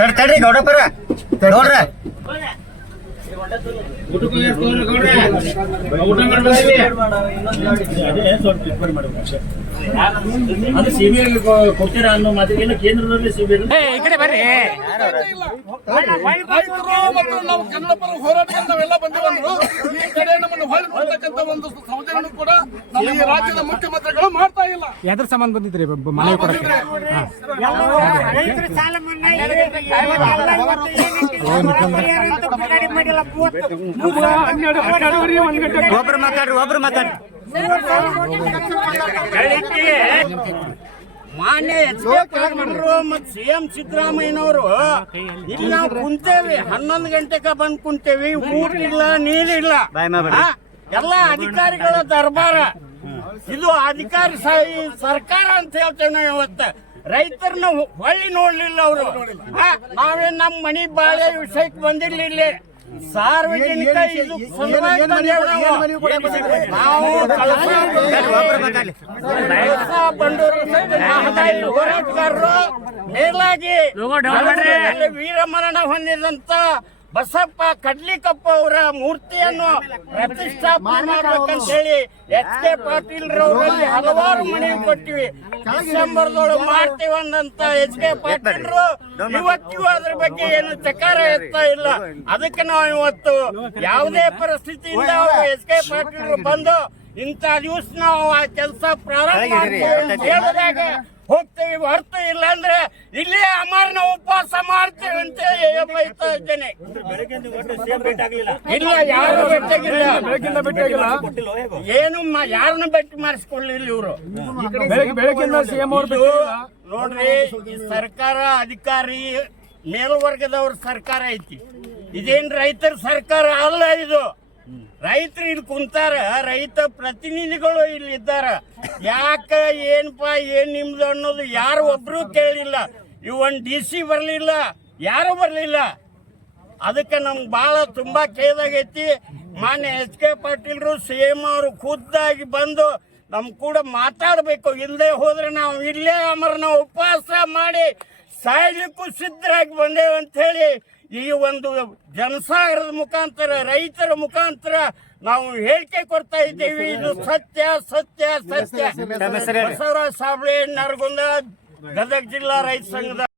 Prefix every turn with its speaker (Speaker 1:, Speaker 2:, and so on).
Speaker 1: ತಡ್ ತಡ್ರಿ ಗೌಡಪ್ಪರ ನೋಡ್ರ
Speaker 2: ಅದು ಸಿಬಿಐ ಕೊಡ್ತೀರಾ ಅನ್ನೋ ಮಾತಿಗೆ ಕೇಂದ್ರದಲ್ಲಿ ಸಿಬಿಐ
Speaker 3: ಈ ಕಡೆ ಬರ್ರಿ
Speaker 4: ರೈತರು ಮತ್ತು ನಾವು ಕನ್ನಡ ಪರ ಹೋರಾಟಕ್ಕೆ ನಾವೆಲ್ಲ ಬಂದಿವಂದ್ರು ಈ ಕಡೆ ನಮ್ಮನ್ನು ಒಂದು ಸೌಜನ್ಯನು ಕೂಡ ನಮ್ಮ ಈ ರಾಜ್ಯದ ಮುಖ್ಯಮಂತ್ರಿಗಳು ಮಾಡ್ತಾ ಇಲ್ಲ.
Speaker 3: ಯಾವ್ದ್ರ ಸಂಬಂಧ ಬಂದಿದ್ರಿ ಮನೆ ಕೊಡಕ್ಕೆ
Speaker 5: ರೈತರ ಸಾಲ ಮನ್ನಾ ಇದೆ. ಐವತ್ತೆಲ್ಲ ಇವತ್ತು ಏನಂತಿದೆ? ಪರಿಹಾರ ಅಂತ ಬಿಡುಗಡೆ ಮಾಡಿಲ್ಲ. ಮೂವತ್ತು-
Speaker 1: ಒಬ್ರು ಮಾತಾಡ್ರಿ ಒಬ್ರು ಮಾತಾಡ್ರಿ.
Speaker 6: ಮಾನ್ಯ ಎಚ್ ಕೆ ಪಾಟೀಲ್ರು ಮತ್ತು ಸಿ ಎಂ ಸಿದ್ದರಾಮಯ್ಯನವರು ಇಲ್ಲಿ ನಾವು ಕುಂತೇವಿ ಹನ್ನೊಂದು ಗಂಟೆಗೆ ಬಂದ್ ಕುಂತೇವಿ ಊಟ ಇಲ್ಲ ನೀರಿಲ್ಲ.
Speaker 1: ಬಾಯ್ ಮಾಡ್ಬೇಡಿ.
Speaker 6: ಎಲ್ಲ ಅಧಿಕಾರಿಗಳ ದರ್ಬಾರ. ಇದು ಅಧಿಕಾರಿ ಸ- ಈ ಸರ್ಕಾರ ಅಂತ ಹೇಳ್ತೇವೆ ನಾವು ಇವತ್ತ. ರೈತರನ್ನ ಹೊಳ್ಳಿ ನೋಡ್ಲಿಲ್ಲ ಅವರು. ನಾವೇನ್ ನಮ್ಮ ಮನಿ ಬಾಳೆ ವಿಷಯಕ್ಕೆ ಬಂದಿರ್ಲಿಲ್ಲ ಇಲ್ಲಿ. ಸಾರ್ವಜನಿಕ ಇದು ನಾವು. ನಾವು ಬಂಡೂರು ಹೋರಾಟಗಾರರು ಮೇಲಾಗಿ ವೀರಮರಣ ಹೊಂದಿದಂತ ಬಸಪ್ಪ ಕಡ್ಲಿಕಪ್ಪ ಅವರ ಮೂರ್ತಿಯನ್ನು ಪ್ರತಿಷ್ಠಾಪನೆ ಮಾಡ್ಬೇಕಂತ ಹೇಳಿ ಎಚ್ ಕೆ ಪಾಟೀಲ್ ರವರಲ್ಲಿ ಹಲವಾರು ಮನವಿ ಕೊಟ್ಟಿವಿ. ಡಿಸೆಂಬರ್ದೊಳಗೆ ಮಾಡ್ತೀವಿ ಅಂದಂತ ಎಚ್ ಕೆ ಪಾಟೀಲ್ ಇವತ್ತಿಗೂ ಅದ್ರ ಬಗ್ಗೆ ಏನು ಚಕಾರ ಎತ್ತಾ ಇಲ್ಲ. ಅದಕ್ಕೆ ನಾವು ಇವತ್ತು ಯಾವುದೇ ಪರಿಸ್ಥಿತಿಯಿಂದ ಎಚ್ ಕೆ ಪಾಟೀಲ್ ಬಂದು ಇಂಥ ದಿವಸ ನಾವು ಆ ಕೆಲಸ ಪ್ರಾರಂಭ ಹೋಗ್ತೇವೆ ಹೊರತು ಇಲ್ಲ ಅಂದ್ರೆ ಇಲ್ಲೇ ಅಮರನ ಉಪವಾಸ ಮಾಡ್ತೇವೆ ಇದ್ದೇನೆ. ಇಲ್ಲ ಯಾರು
Speaker 3: ಬೆಳಗ್ಗಿಂದ ಭೇಟಿಯಾಗಿಲ್ಲ
Speaker 6: ಏನು ಮಾ- ಯಾರನ್ನ ಭೇಟಿ ಮಾಡಿಸ್ಕೊಳ್ಳಿಲ್ಲ ಇವರು.
Speaker 3: ಬೆಳಗ್ಗೆ ಬೆಳಗ್ಗಿಂದ ಸಿಎಂ ಅವ್ರು
Speaker 6: ನೋಡ್ರಿ ಈ ಸರ್ಕಾರ ಅಧಿಕಾರಿ ಮೇಲ್ವರ್ಗದವ್ರ ಸರ್ಕಾರ ಐತಿ. ಇದೇನ್ ರೈತರ ಸರ್ಕಾರ ಅಲ್ಲ ಇದು. ರೈತರು ಇಲ್ಲಿ ಕುಂತಾರ ರೈತ ಪ್ರತಿನಿಧಿಗಳು ಇಲ್ಲಿ ಇದ್ದಾರ. ಯಾಕ ಏನ್ಪಾ ಏನ್ ನಿಮ್ದು ಅನ್ನೋದು ಯಾರು ಒಬ್ರು ಕೇಳಿಲ್ಲ. ಇವ್ ಒಂದ್ ಡಿ ಸಿ ಬರ್ಲಿಲ್ಲ. ಯಾರು ಬರಲಿಲ್ಲ? ಅದಕ್ಕೆ ನಮ್ಗೆ ಭಾಳ ತುಂಬಾ ಖೇದಾಗೈತಿ ಮಾನ್ಯ ಎಚ್ ಕೆ ಪಾಟೀಲ್ರು ಸಿ ಎಂ ಅವರು ಖುದ್ದಾಗಿ ಬಂದು ನಮ್ ಕೂಡ ಮಾತಾಡಬೇಕು. ಇಲ್ಲದೆ ಹೋದ್ರೆ ನಾವು ಇಲ್ಲೇ ಅಮರನ ಉಪವಾಸ ಮಾಡಿ ಸಾಯ್ಲಿಕ್ಕೂ ಸಿದ್ಧರಾಗಿ ಬಂದೇವೆ ಅಂತ ಹೇಳಿ ಈ ಒಂದು ಜನಸಾಗರದ ಮುಖಾಂತರ ರೈತರ ಮುಖಾಂತರ ನಾವು ಹೇಳಿಕೆ ಕೊಡ್ತಾ ಇದ್ದೀವಿ. ಇದು ಸತ್ಯ ಸತ್ಯ ಸತ್ಯ. ಬಸವರಾಜ್ ಸಾಬ್ಳೆ ನರಗುಂದ ಗದಗ ಜಿಲ್ಲಾ ರೈತ ಸಂಘದ